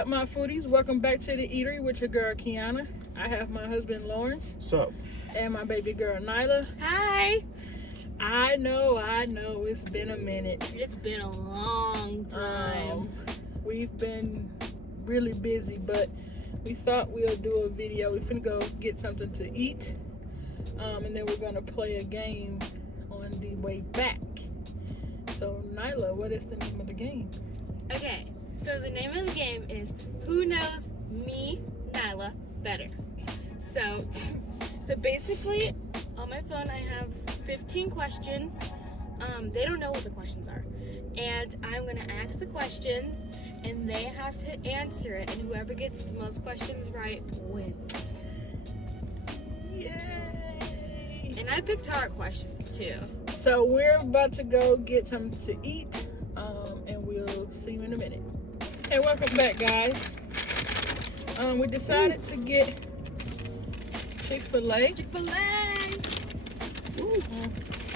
up, my foodies? Welcome back to the Eatery with your girl Kiana. I have my husband Lawrence. Sup? And my baby girl Nyla. Hi. I know. It's been a minute. It's been a long time. We've been really busy, but we thought we'll do a video. We're finna go get something to eat. And then we're gonna play a game on the way back. So Nyla, what is the name of the game? Okay, so the name of the game is Who Knows Me, Nyla, Better. So basically, on my phone I have 15 questions. They don't know what the questions are. And I'm going to ask the questions, and they have to answer it. And whoever gets the most questions right wins. Yay! And I picked hard questions, too. So we're about to go get something to eat, and we'll see you in a minute. Hey, welcome back, guys. We decided to get Chick-Fil-A. Chick-Fil-A!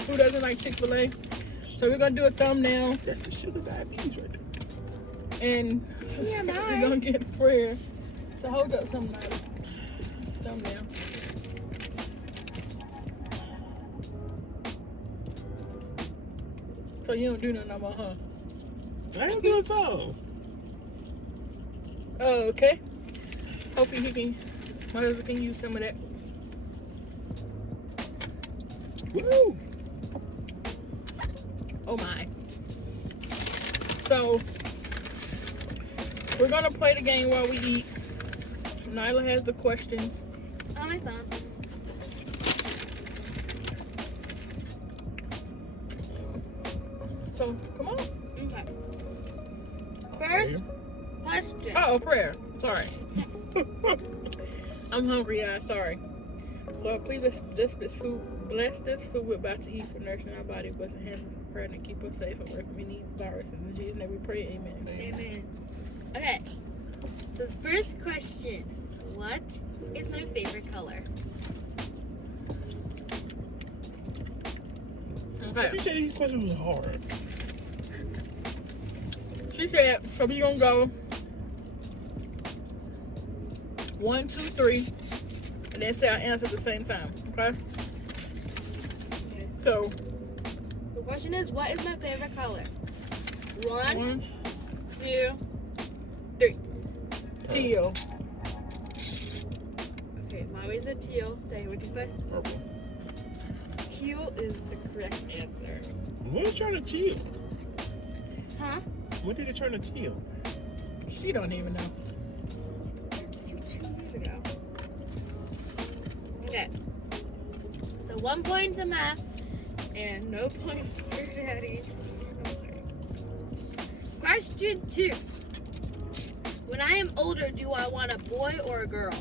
Who doesn't like Chick-Fil-A? So we're gonna do a thumbnail, That's the sugar diabetes right there. and we're gonna get prayer. So hold up something like thumbnail. So you don't do nothing no more, huh? I ain't doing so. Oh, okay. Hopefully my husband can use some of that. Woo! Oh my. So, we're gonna play the game while we eat. Nyla has the questions. On my phone. So, come on. Okay. First question. Oh, prayer. Sorry. I'm hungry, y'all. Sorry. Lord, please bless this food we're about to eat for nourishing our body, bless and hands for prayer, and keep us safe from any viruses. In Jesus' name we pray, amen. Amen. Okay. So the first question. What is my favorite color? Okay. You said these questions was hard. She said, so we gonna go 1, 2, 3, and then say our answer at the same time. Okay? So The question is, what is my favorite color? 1, 1, 2, 3. teal. Okay, mommy's a teal. Dang, what'd you say? Purple. Teal is the correct answer. What is trying to teal? Huh? When did it turn to teal? She don't even know. 2 years ago. Okay. So 1 point to math and no points for daddy. I'm sorry. Question 2. When I am older, do I want a boy or a girl?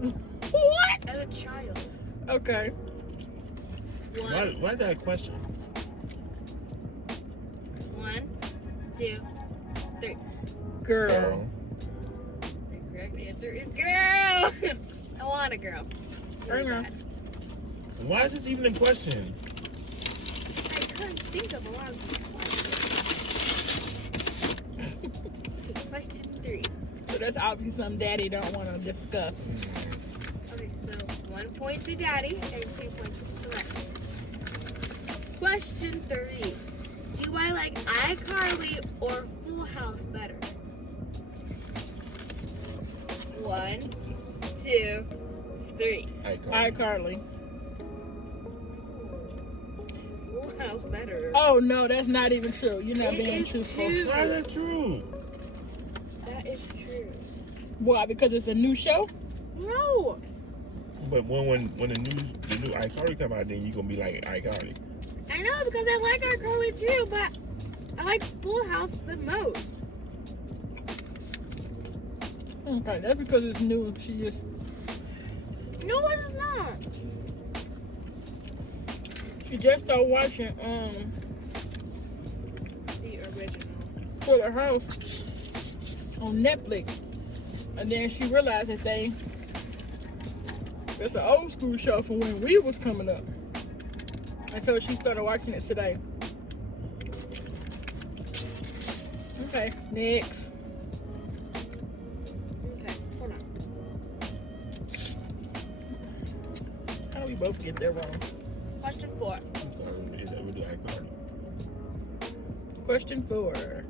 What? As a child. Okay. Why that question? 1, 2, 3. Girl. The correct answer is girl. I want a girl. Really Girl. bad. Why is this even a question? I couldn't think of a lot of questions. Question 3. So that's obviously something Daddy don't want to discuss. Okay, so 1 point to daddy and 2 points to Lex. Question 3. Do I like iCarly or Full House better? 1, 2, 3. iCarly. Full House better. Oh no, that's not even true. You're not It being is truthful. too. Why is that true? That is true. Why? Because it's a new show? No. But when the new iCarly come out, then you gonna be like iCarly. I know because I like iCarly too, but I like Full House the most. Okay, that's because it's new. She just No, it is not. started watching The original. Fuller House on Netflix, and then she realized that it's an old school show from when we was coming up, and so she started watching it today. Okay, next. both get that wrong. Question 4. Is that really iCarly? Question 4.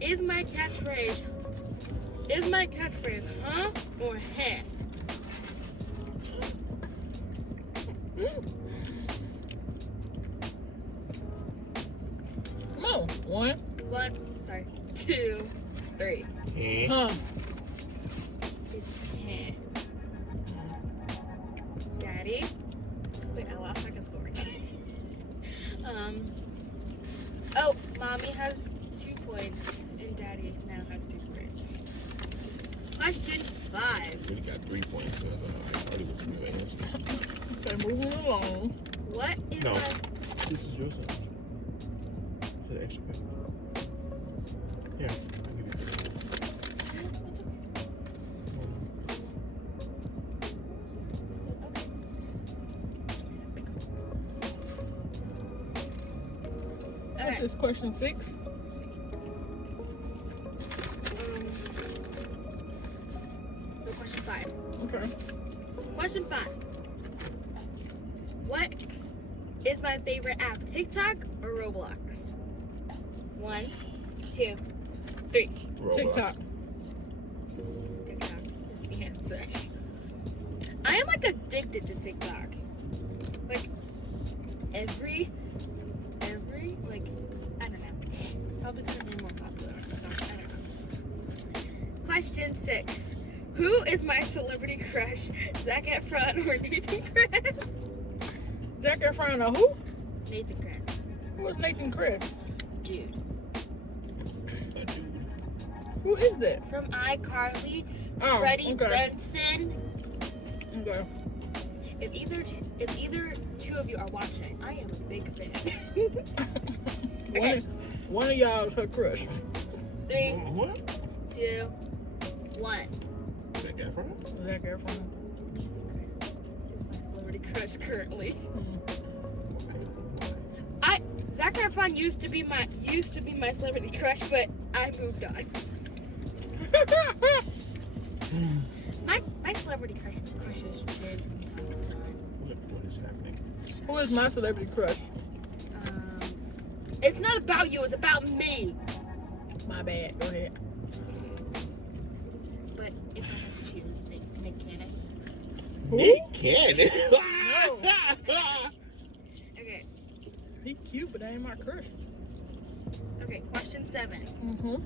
Is my catchphrase huh or heh? Come on. 1. 2, 3. Huh. It's heh. Daddy. Wait, I lost my score. Oh, mommy has 2 points and daddy now has 2 points. Question 5. We got 3 points. So iCarly was the real answer. Okay, moving along. What is No. my This is your sandwich. It's an extra paper. Here, I'll give you 3. What's this, question 6? No, question 5. Okay. Question 5. What is my favorite app, TikTok or Roblox? 1, 2, 3. Roblox. TikTok. TikTok is the answer. I am like addicted to TikTok. Like every like I don't know. Probably gonna be more popular. I don't know. Question 6. Who is my celebrity crush? Zac Efron or Nathan Kress? Zac Efron or who? Nathan Kress. Who is Nathan Kress? Dude. A dude. Who is that? From iCarly, Oh, Freddie okay. Benson. Okay. If either two of you are watching, I am a big fan. Okay. One of y'all is her crush. 3, What? 2, 1. Zac Efron? Zac Efron. Nathan Kress is my celebrity crush currently. Okay. Zac Efron used to be my celebrity crush, but I moved on. My celebrity crush is changed from time to time. What is happening? Who is my celebrity crush? It's not about you, it's about me. My bad. Go ahead. But if I have to choose, Nick Cannon. Who? Nick Cannon. Okay, He cute, but that ain't my crush. okay, question 7. Mm-hmm.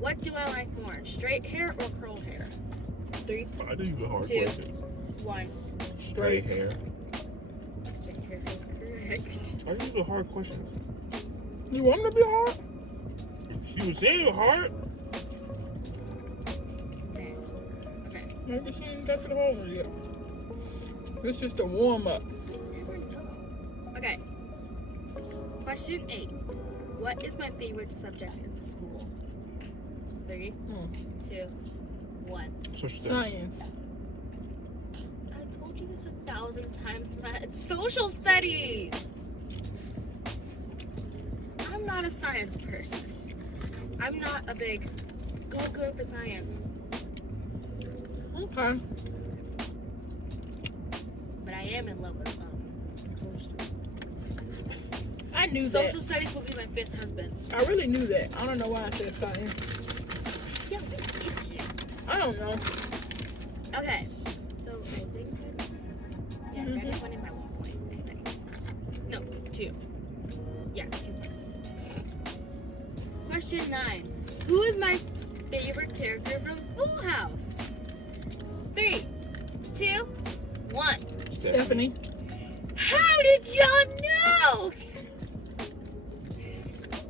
What do I like more, straight hair or curl hair? 3, I do the hard 2, questions. 1. Straight hair. Straight hair is correct. I do the hard questions. You want them to be hard? She was saying it hard. Okay. Maybe she ain't got to the hard one yet. This is just a warm-up. I never know. Okay. Question 8. What is my favorite subject in school? 3, 2, 1. Social studies. Science. I told you this 1,000 times, Matt. It's social studies. I'm not a science person. I'm not a big go good for science. Okay. But I am in love with social studies. I knew Social studies will be my 5th husband. that. I really knew that. I don't know why I said science. Yeah, but it's you. I don't know. Okay. So I think I got one in my 1 point, I think. No, it's 2. Yeah, 2 points. Question 9. Who is my favorite character from Full House? 3, 2, 1. Stephanie. How did y'all know?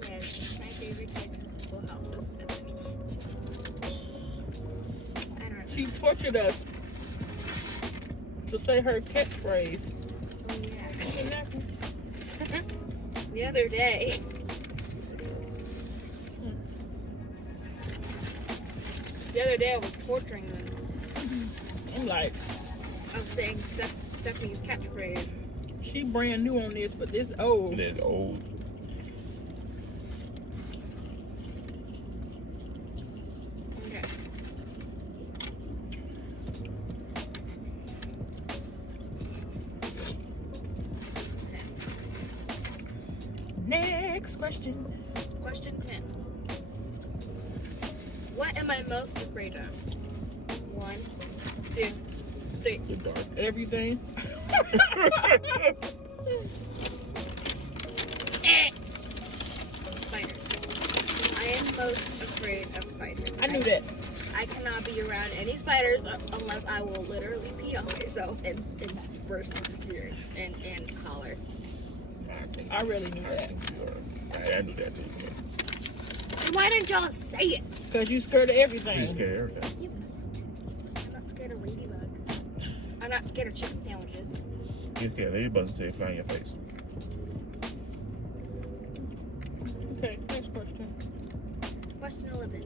Yes, my favorite character from Full House is Stephanie. I don't know. She tortured us to say her catchphrase. Oh, yeah. The other day. The other day I was torturing them. I'm like, I was saying Stephanie's catchphrase. she brand new on this, but this old. That's old. Okay. Next question. Question 10. What am I most afraid of? 1, 2, 3. The dark. Everything. Spiders. I am most afraid of spiders. I knew that. I cannot be around any spiders unless I will literally pee on myself and burst into tears and holler. I really knew that. I knew that too. And why didn't y'all say it? Because you scared of everything. You scared of everything. I'm not scared of ladybugs. I'm not scared of chicken sandwiches. You scared of ladybugs until they fly in your face. Okay, next question. Question 11.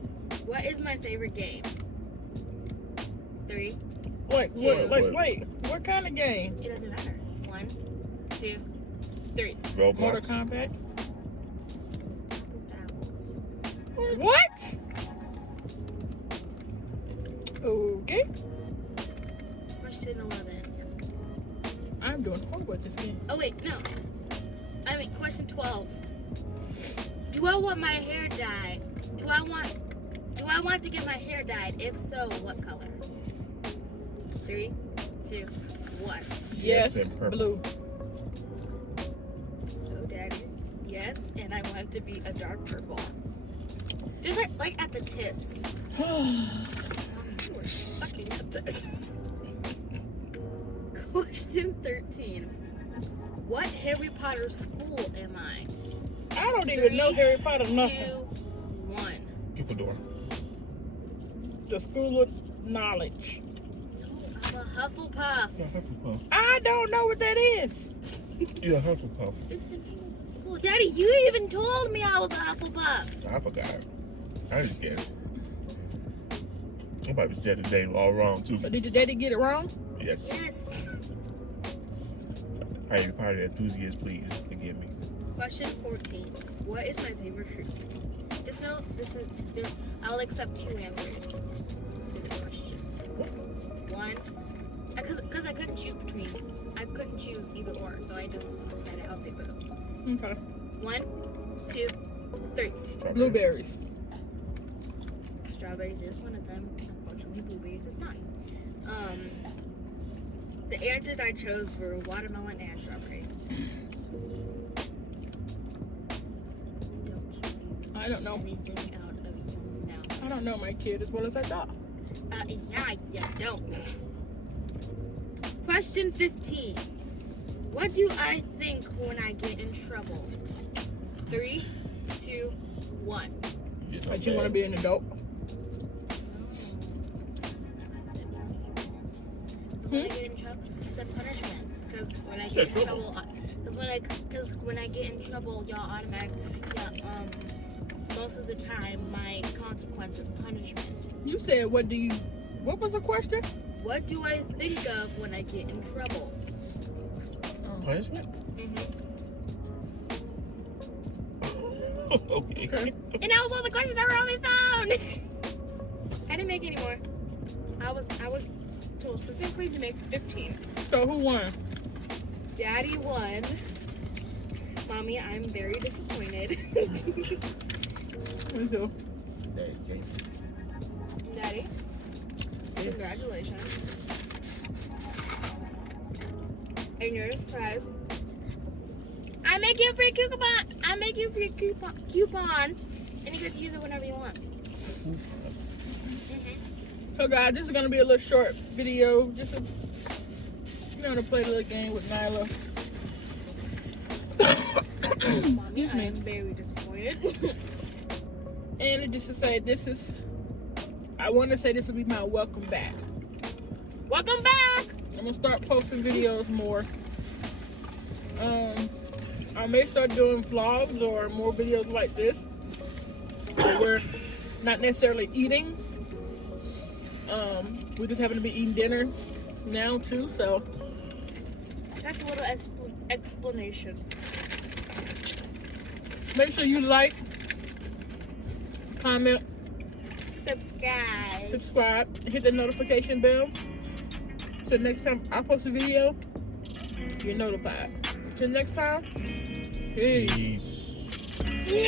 What is my favorite game? 3. Wait, Two. wait. What kind of game? It doesn't matter. 1, 2, 3. Roblox. Mortal Kombat? Apples. What? Okay. Question 11. I'm doing horrible at this game. Oh wait, no. I mean, question 12. Do I want my hair dyed? Do I want to get my hair dyed? If so, what color? 3, 2, 1. Yes, and purple. blue. Oh, Daddy. Yes, and I want it to be a dark purple. Just like at the tips. You were sucking at this. Question 13. What Harry Potter school am I? I don't even know Harry Potter 2, nothing. 1. Gryffindor. The School of Knowledge. No, I'm a Hufflepuff. Yeah, Hufflepuff. I don't know what that is. Yeah, Hufflepuff. It's the name of the school. Daddy, you even told me I was a Hufflepuff. I forgot. I just guessed. I probably said the name all wrong too. So did your daddy get it wrong? Yes. Yes. Harry Potter enthusiast, please forgive me. Question 14. What is my favorite fruit? Just know I'll accept 2 answers to this question. 1, because I couldn't choose either or, so I just decided I'll take both. Okay. 1, 2, 3. Strawberry. Blueberries. Strawberries is one of them. Unfortunately, blueberries is not. The answers I chose were watermelon and strawberry. I don't know. Anything out of your mouth. I don't know my kid as well as I thought. Yeah, you don't. Question 15. What do I think when I get in trouble? 3, 2, 1. Yes, But you want to be an adult? When I get in trouble, it's a punishment. Because when I get in trouble, when I get in trouble, y'all automatically, most of the time, my consequence is punishment. You said, what was the question? What do I think of when I get in trouble? Punishment? Okay. And that was all the questions that were on my phone. I didn't make any more. I was told specifically to make 15. So who won? Daddy won. Mommy, I'm very disappointed. Me too. Daddy, congratulations. And your surprise. I make you a free coupon. And you get to use it whenever you want. So guys, this is gonna be a little short video. Just to, to play a little game with Nyla. Mommy, I am very disappointed. And just to say, I want to say this will be my welcome back. Welcome back. I'm gonna start posting videos more. I may start doing vlogs or more videos like this, where we're not necessarily eating. We just happen to be eating dinner now too, so That's a little explanation. make sure you like, comment, subscribe, hit the notification bell. So next time I post a video, you're notified. Until next time, peace. Peace. Ah!